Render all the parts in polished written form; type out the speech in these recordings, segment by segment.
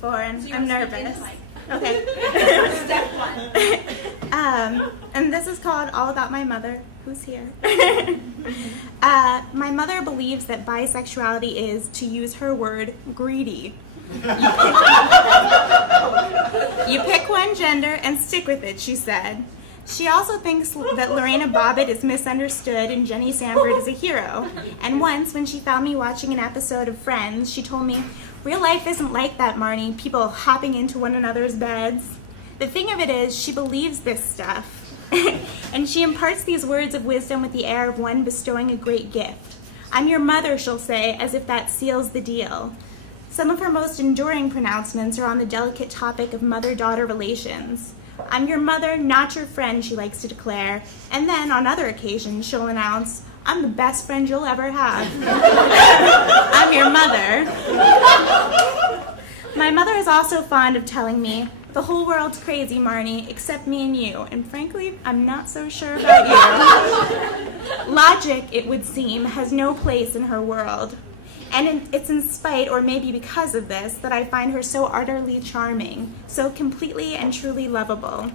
4, and So I'm nervous. Okay. Step 1. And this is called All About My Mother, who's here. My mother believes that bisexuality is, to use her word, greedy. You pick one gender and stick with it, she said. She also thinks that Lorena Bobbitt is misunderstood and Jenny Sanford is a hero. And once, when she found me watching an episode of Friends, she told me, "Real life isn't like that, Marni, people hopping into one another's beds." The thing of it is, she believes this stuff. And she imparts these words of wisdom with the air of one bestowing a great gift. "I'm your mother," she'll say, as if that seals the deal. Some of her most enduring pronouncements are on the delicate topic of mother-daughter relations. "I'm your mother, not your friend," she likes to declare. And then, on other occasions, she'll announce, "I'm the best friend you'll ever have." I'm your mother. My mother is also fond of telling me, "The whole world's crazy, Marni, except me and you. And frankly, I'm not so sure about you." Logic, it would seem, has no place in her world. And it's in spite, or maybe because of this, that I find her so utterly charming, so completely and truly lovable.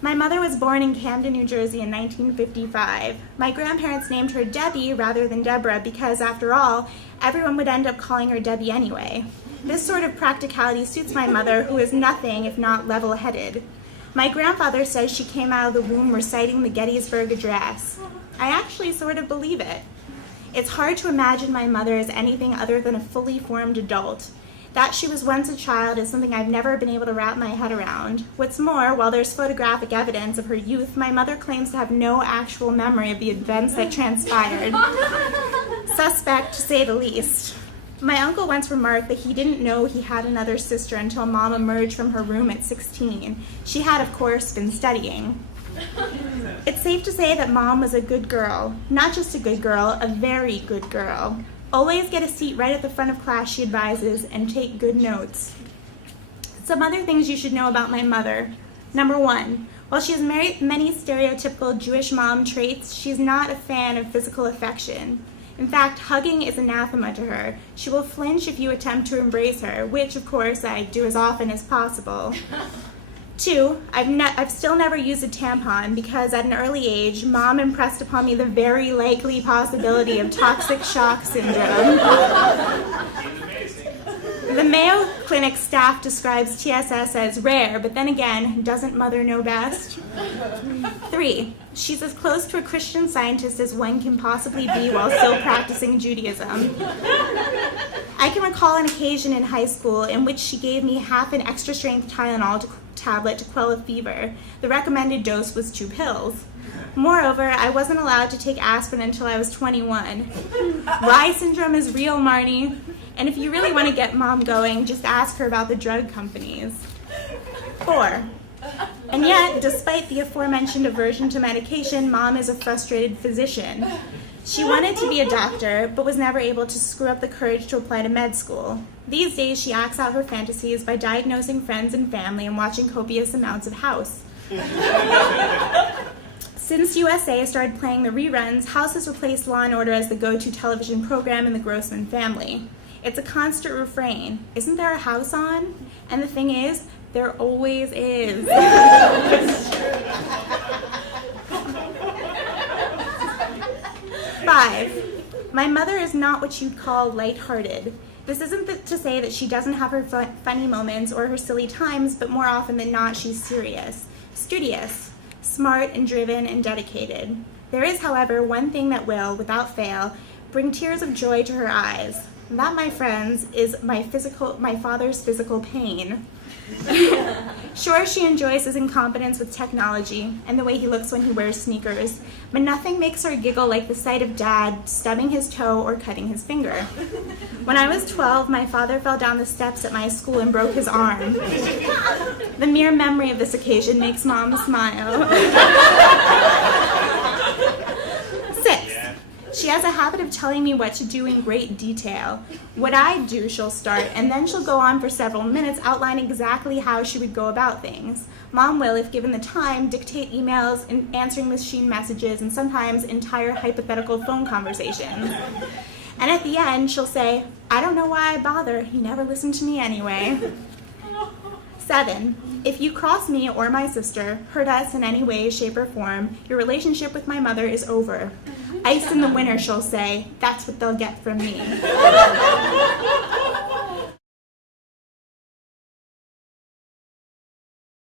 My mother was born in Camden, New Jersey in 1955. My grandparents named her Debbie rather than Deborah because, after all, everyone would end up calling her Debbie anyway. This sort of practicality suits my mother, who is nothing if not level-headed. My grandfather says she came out of the womb reciting the Gettysburg Address. I actually sort of believe it. It's hard to imagine my mother as anything other than a fully formed adult. That she was once a child is something I've never been able to wrap my head around. What's more, while there's photographic evidence of her youth, my mother claims to have no actual memory of the events that transpired. Suspect, to say the least. My uncle once remarked that he didn't know he had another sister until Mom emerged from her room at 16. She had, of course, been studying. It's safe to say that Mom was a good girl. Not just a good girl, a very good girl. Always get a seat right at the front of class, she advises, and take good notes. Some other things you should know about my mother. Number 1, while she has many stereotypical Jewish mom traits, she's not a fan of physical affection. In fact, hugging is anathema to her. She will flinch if you attempt to embrace her, which, of course, I do as often as possible. 2, I've still never used a tampon because at an early age, Mom impressed upon me the very likely possibility of toxic shock syndrome. The Mayo Clinic staff describes TSS as rare, but then again, doesn't Mother know best? 3, she's as close to a Christian Scientist as one can possibly be while still practicing Judaism. I can recall an occasion in high school in which she gave me half an extra-strength Tylenol tablet to quell a fever. The recommended dose was 2 pills. Moreover, I wasn't allowed to take aspirin until I was 21. Rye syndrome is real, Marni. And if you really want to get Mom going, just ask her about the drug companies. 4, and yet, despite the aforementioned aversion to medication, Mom is a frustrated physician. She wanted to be a doctor, but was never able to screw up the courage to apply to med school. These days, she acts out her fantasies by diagnosing friends and family and watching copious amounts of House. Since USA started playing the reruns, House has replaced Law & Order as the go-to television program in the Grossman family. It's a constant refrain. Isn't there a house on? And the thing is, there always is. 5, my mother is not what you'd call lighthearted. This isn't to say that she doesn't have her funny moments or her silly times, but more often than not, she's serious, studious, smart and driven and dedicated. There is, however, one thing that will, without fail, bring tears of joy to her eyes. And that, my friends, is my father's physical pain. Sure, she enjoys his incompetence with technology and the way he looks when he wears sneakers, but nothing makes her giggle like the sight of Dad stubbing his toe or cutting his finger. When I was 12, my father fell down the steps at my school and broke his arm. The mere memory of this occasion makes Mom smile. 6, she has a habit of telling me what to do in great detail. What I do, she'll start, and then she'll go on for several minutes outlining exactly how she would go about things. Mom will, if given the time, dictate emails and answering machine messages and sometimes entire hypothetical phone conversations. And at the end, she'll say, "I don't know why I bother. He never listened to me anyway." 7, if you cross me or my sister, hurt us in any way, shape, or form, your relationship with my mother is over. Ice in the winter, she'll say. That's what they'll get from me.